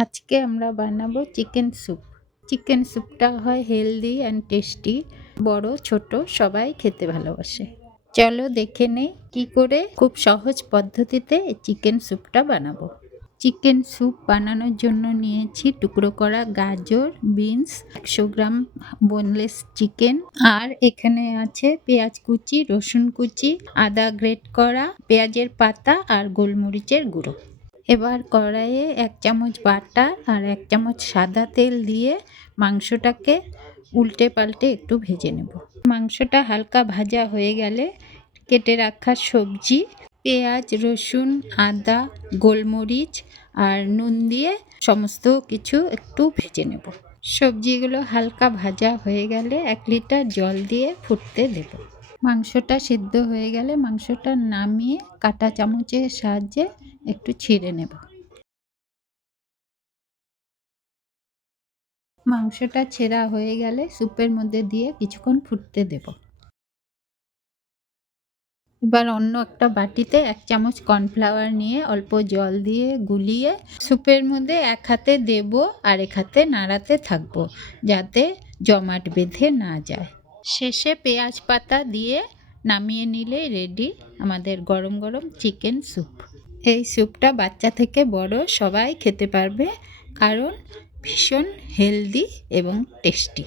আজকে আমরা বানাবো চিকেন স্যুপ। চিকেন স্যুপটা হয় হেলদি অ্যান্ড টেস্টি। বড় ছোট সবাই খেতে ভালোবাসে। চলো দেখে নেই কি করে খুব সহজ পদ্ধতিতে চিকেন স্যুপটা বানাবো। চিকেন স্যুপ বানানোর জন্য নিয়েছি টুকরো করা গাজর, বিনস, 100 গ্রাম বোনলেস চিকেন, আর এখানে আছে পেঁয়াজ কুচি, রসুন কুচি, আদা গ্রেট করা, পেঁয়াজের পাতা আর গোলমরিচের গুঁড়ো। এবার কড়াইয়ে 1 চামচ বাটার আর 1 চামচ সাদা তেল দিয়ে মাংসটাকে উল্টে পাল্টে একটু ভেজে নেব। মাংসটা হালকা ভাজা হয়ে গেলে কেটে রাখা সবজি, পেঁয়াজ, রসুন, আদা, গোলমরিচ আর নুন দিয়ে সমস্ত কিছু একটু ভেজে নেব। সবজিগুলো হালকা ভাজা হয়ে গেলে 1 লিটার জল দিয়ে ফুটতে দেব। মাংসটা সিদ্ধ হয়ে গেলে মাংসটা নামিয়ে কাঁটা চামচের সাহায্যে একটু ছিঁড়ে নেব। মাংসটা ছেঁড়া হয়ে গেলে স্যুপের মধ্যে দিয়ে কিছুক্ষণ ফুটতে দেব। এবার অন্য একটা বাটিতে 1 চামচ কর্নফ্লাওয়ার নিয়ে অল্প জল দিয়ে গুলিয়ে স্যুপের মধ্যে এক হাতে দেব আর এক হাতে নাড়াতে থাকবো যাতে জমাট বেঁধে না যায়। শেষে পেঁয়াজ পাতা দিয়ে নামিয়ে নিলে রেডি আমাদের গরম গরম চিকেন স্যুপ। এই স্যুপটা বাচ্চা থেকে বড় সবাই খেতে পারবে, কারণ ভীষণ হেলদি এবং টেস্টি।